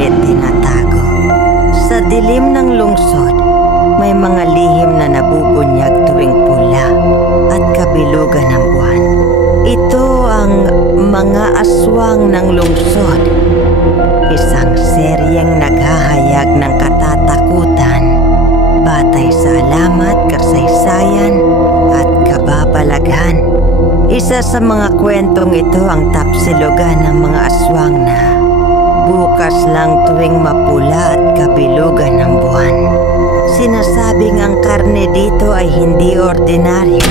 pilit tinatago. Sa dilim ng lungsod, may mga lihim na nabubunyag tuwing pula at kabilugan ng buwan. Ito ang Mga Aswang ng Lungsod. Isang seryeng naghahayag ng katatakutan batay sa alamat, kasaysayan at kababalaghan. Isa sa mga kwentong ito ang tapsilugan ng mga aswang na bukas lang tuwing mapula at kabilugan ng buwan. Sinasabing ang karne dito ay hindi ordinaryo.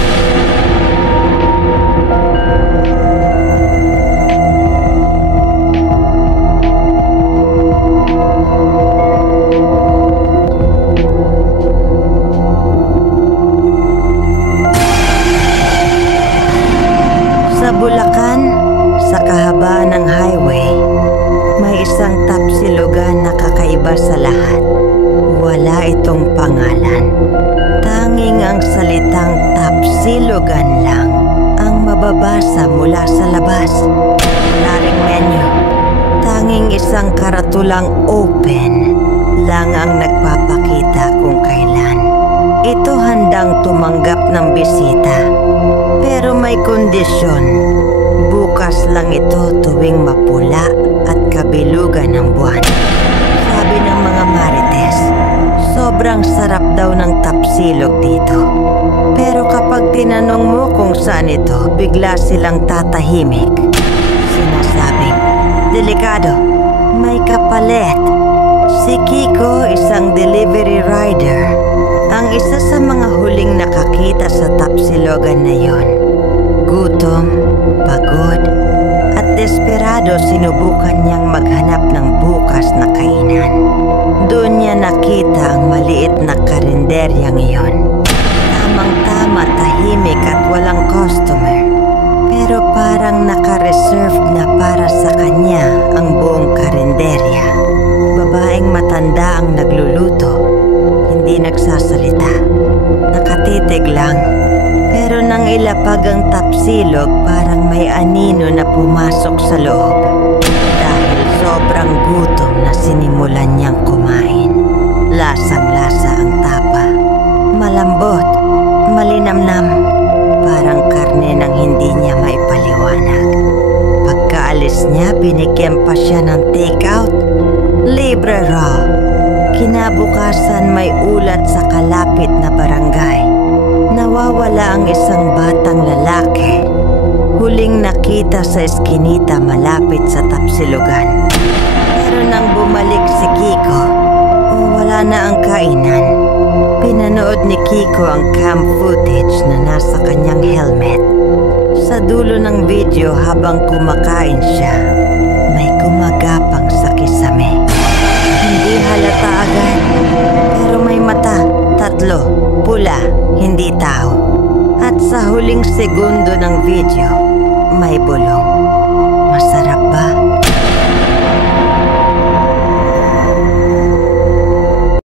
Sa Bulacan, sa kahabaan ng highway, may isang tapsilugan na kakaiba sa lahat. Wala itong pangalan. Tanging ang salitang tapsilugan lang ang mababasa mula sa labas. Wala ring menu. Tanging isang karatulang open lang ang nagpapakita kung kailan ito handang tumanggap ng bisita. Pero may kondisyon. Bukas lang ito tuwing mapula at kabilugan ng buwan. Sabi ng mga marites, sobrang sarap daw ng tapsilog dito. Pero kapag tinanong mo kung saan ito, bigla silang tatahimik. Sinasabing, delikado, may kapalit. Si Kiko, isang delivery rider, ang isa sa mga huling nakakita sa tapsilogan na yon. Gutom, pagod, at desperado sinubukan niyang maghanap ng bukas na kainan. Doon niya nakita ang maliit na karinderyang iyon. Tamang-tama, tahimik at walang customer. Pero parang naka-reserve na para sa kanya ang buong karinderya. Babaeng matanda ang nagluluto. Hindi nagsasalita. Nakatitig lang. Pero nang ilapag ang tapsilog, parang may anino na pumasok sa loob. Dahil sobrang gutom na sinimulan niyang kumain. Lasang-lasa ang tapa. Malambot, malinamnam. Parang karne ng hindi niya maipaliwanag. Pagkaalis niya, binigyan pa siya ng take-out. Libre raw. Kinabukasan may ulat sa kalapit na barangay. Nawawala ang isang batang lalaki. Huling nakita sa eskinita malapit sa tapsilugan. Pero nang bumalik si Kiko, wala na ang kainan. Pinanood ni Kiko ang cam footage na nasa kanyang helmet. Sa dulo ng video habang kumakain siya, may gumagapang sa kisame. Hindi halata agad, pero may mata, 3, pula, hindi tao. At sa huling segundo ng video, may bulong.